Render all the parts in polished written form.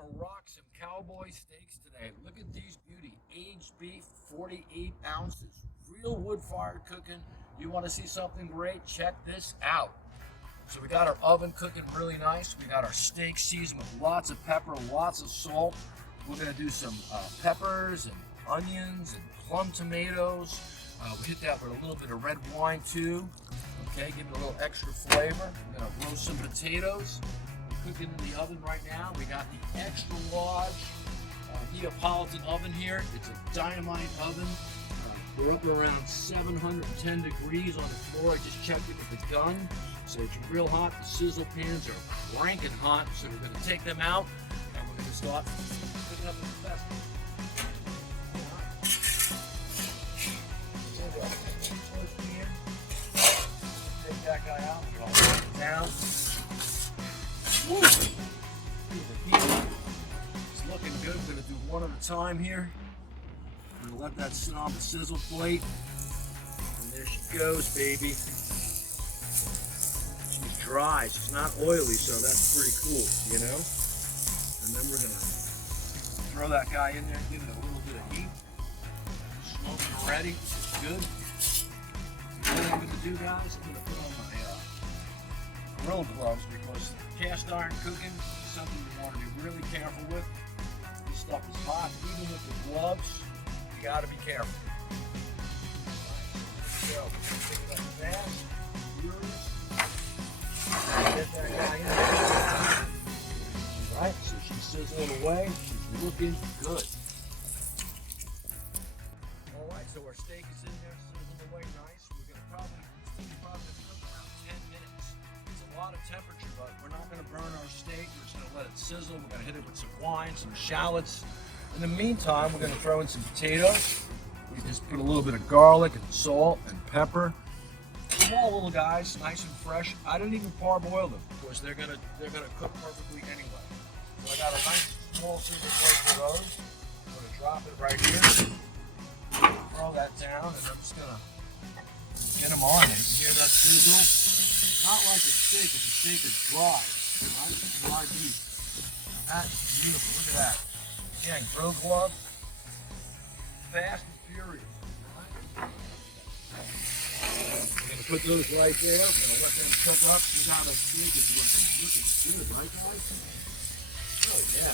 gonna rock some Cowboy steaks today. Look at these beauty. Aged beef, 48 ounces. Real wood-fired cooking. You wanna see something great? Check this out. So we got our oven cooking really nice. We got our steak seasoned with lots of pepper, lots of salt. We're gonna do some peppers and onions and plum tomatoes. We hit that with a little bit of red wine too. Okay, give it a little extra flavor. We're gonna roast some potatoes. Cooking in the oven right now. We got the extra large Neapolitan oven here. It's a dynamite oven. We're up around 710 degrees on the floor. I just checked it with the gun. So it's real hot. The sizzle pans are cranking hot. So we're going to take them out and we're going to start cooking up the best. Take that guy out. We're going to lock it down. Woo. It's looking good. We're going to do one at a time here. I'm going to let that sit on the sizzle plate. And there she goes, baby. She's dry. She's not oily, so that's pretty cool, you know? And then we're going to throw that guy in there, give it a little bit of heat. Smoking already. It's good. What I'm going to do, guys, I'm going to put on my grill gloves because cast iron cooking is something you want to be really careful with. This stuff is hot. Even with the gloves, you got to be careful. So, pick it up fast, furious. Get that guy in there. Alright, so she's sizzling away. She's looking good. Alright, so our steak is in there, sizzling away nice. We're going to probably cook around 10 minutes. It's a lot of temperature, but we're not going to burn our steak. We're just going to let it sizzle. We're going to hit it with some wine, some shallots. In the meantime, we're going to throw in some potatoes. We just put a little bit of garlic and salt and pepper. Small little guys, nice and fresh. I didn't even parboil them. Of course, they're gonna cook perfectly anyway. So I got a nice small sizzle plate for those. I'm gonna drop it right here. Throw that down, and I'm just gonna get them on there. You can hear that sizzle? Not like a steak, but the steak is dry. Right? Dry beef. That's beautiful. Look at that. Again, grill gloves. Fast and furious. We're going to put those right there. We're going to let them cook up. You got to see it's looking good, right, guys? Oh, yeah.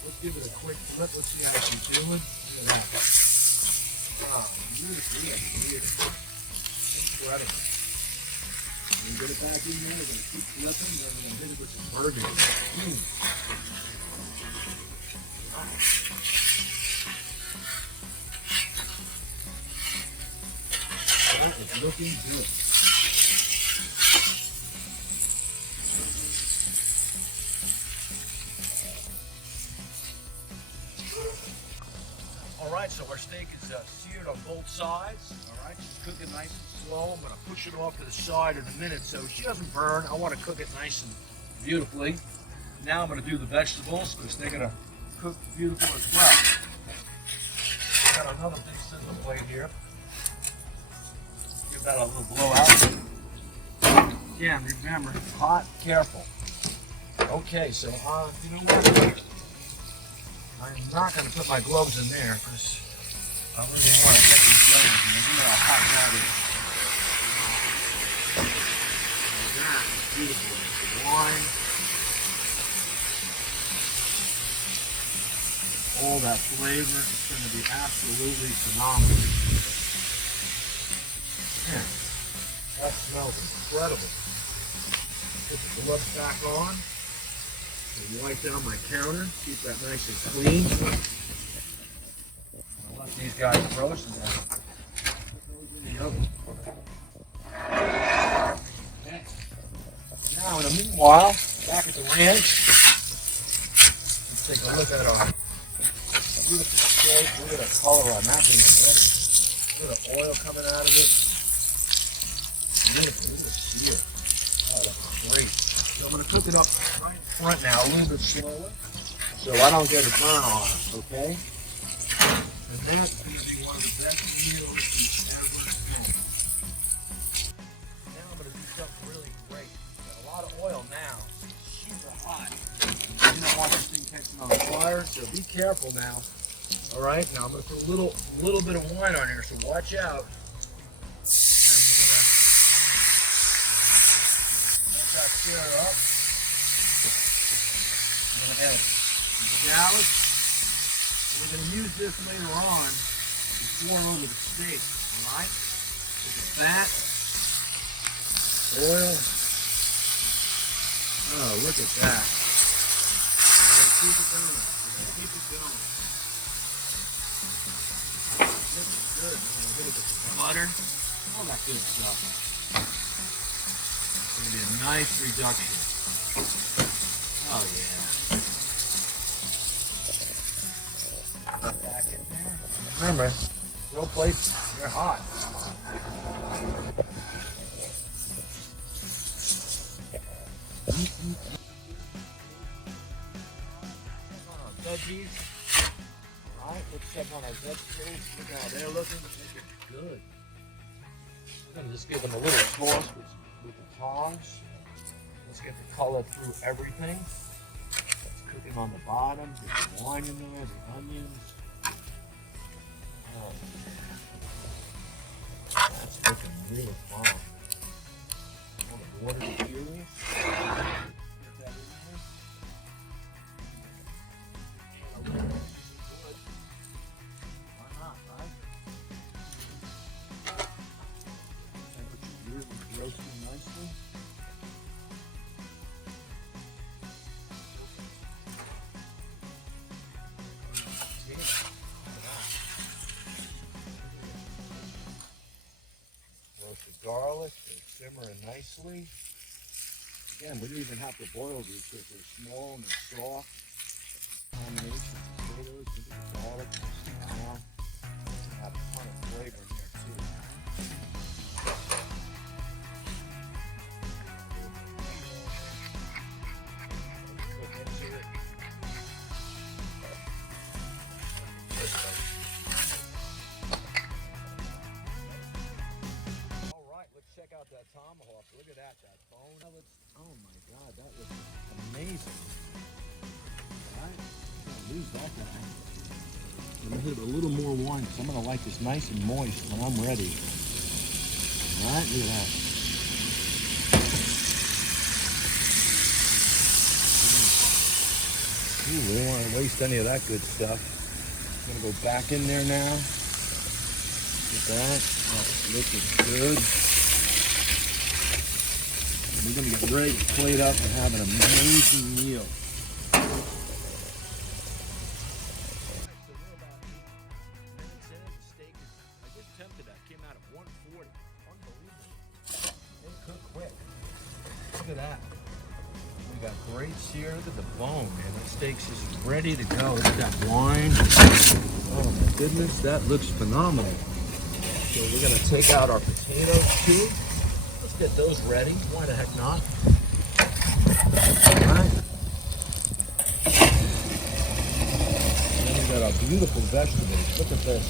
Let's give it a quick flip. Let's see how she's doing. Look at that. Wow, beautiful. Incredible. We're going to get it back in there. We're going to keep flipping. Then we're going to hit it with some burgers. That is looking good. Alright, so our steak is seared on both sides. Alright, she's cooking nice and slow. I'm going to push it off to the side in a minute so she doesn't burn. I want to cook it nice and beautifully. Now I'm going to do the vegetables because they're going to cook beautiful as well. Got another big sizzle plate here. Give that a little blowout. Again, remember, hot, careful. Okay, so you know what? I'm not going to put my gloves in there because I really want to take these gloves and you know how hot that is. That is beautiful. The wine. All that flavor is going to be absolutely phenomenal. Man, that smells incredible. Put the gloves back on. And wipe down my counter. Keep that nice and clean. I'll let these guys roast and then put those in the oven. Okay. Now, in the meanwhile, back at the ranch, let's take a look at our beautiful steak. Look at the color on that thing already. Look at the oil coming out of it. Beautiful. Look at the sear. Oh, that's great. So I'm going to cook it up right in front now, a little bit slower, so I don't get a burn on it, okay? And that's going to be one of the best meals you've ever had. Now I'm going to do something really great. Got a lot of oil now. Super hot. You don't want this thing catching on fire, so be careful now. All right, now I'm gonna put a little bit of wine on here, so watch out. And we're gonna let that stir up. I'm gonna add some shallots. We're gonna use this later on to pour over the steak. All right, with the fat, oil. Oh, look at that. We're gonna keep it going. We're gonna keep it going. This is good. We're gonna hit it with the butter. All that good stuff. It's gonna be a nice reduction. Oh yeah. Back in there. Remember, grill plates, they're hot. Veggies. Alright, let's check on our vegetables. Look how they're looking. They're good. I'm going to just give them a little toss with the tongs. Let's get the color through everything. It's cooking on the bottom. There's the wine in there, the onions. Oh, that's looking really fine. All the water is furious. Roasting nicely. Roasted garlic, they're simmering nicely. Again, we don't even have to boil these because they're small and they're soft. Combination of potatoes, the garlic, now have a ton of flavor in there too. Check out that tomahawk. Look at that bone. Oh my God, that looks amazing. Alright, lose that guy. I'm gonna hit it with a little more wine because I'm gonna like this nice and moist when I'm ready. Alright, look at that. Ooh, we don't want to waste any of that good stuff. I'm gonna go back in there now. Look at that. That's looking good. We're going to get ready to plate up and have an amazing meal. So we're about 8 minutes in. The steak is, I just tempted that, came out at 140. Unbelievable. It cooked quick. Look at that. We got great sear. Look at the bone, man. That steak's just ready to go. Look at that wine. Oh my goodness, that looks phenomenal. So we're going to take out our potatoes too. Get those ready. Why the heck not? Alright. Then we got our beautiful vegetables. Look at this.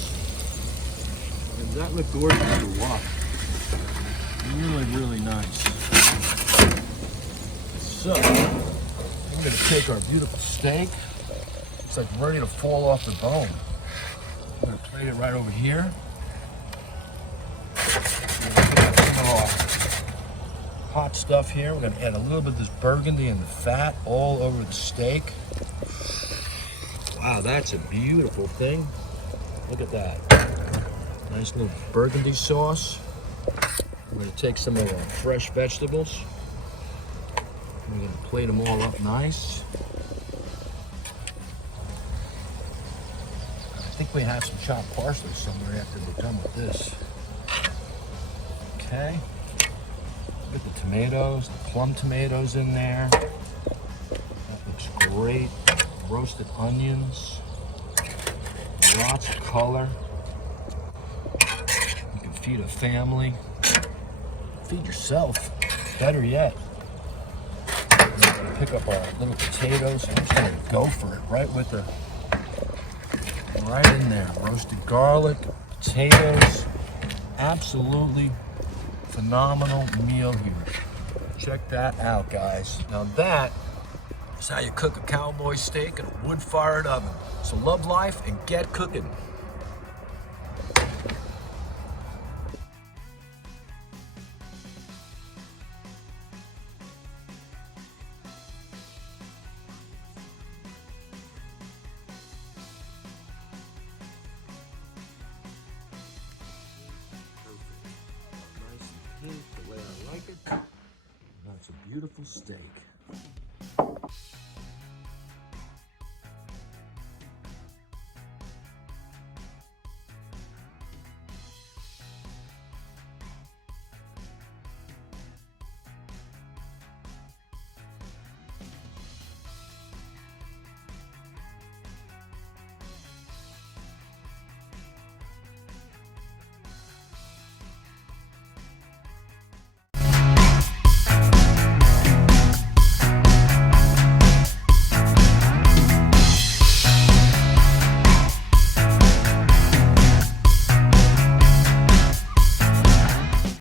Does that look gorgeous or what? Really, really nice. So, I'm going to take our beautiful steak. It's like ready to fall off the bone. I'm going to plate it right over here. Hot stuff here. We're going to add a little bit of this burgundy and the fat all over the steak. Wow, that's a beautiful thing. Look at that. Nice little burgundy sauce. We're going to take some of our fresh vegetables. We're going to plate them all up nice. I think we have some chopped parsley somewhere after we're done with this. Okay. Look at the tomatoes, the plum tomatoes in there. That looks great. Roasted onions. Lots of color. You can feed a family. Feed yourself. Better yet. We're going to pick up our little potatoes. I'm just going to go for it right with the, right in there. Roasted garlic, potatoes. Absolutely phenomenal meal here. Check that out, guys. Now that is how you cook a cowboy steak in a wood-fired oven. So love life and get cooking. Nice and pink, the way I like it. That's a beautiful steak.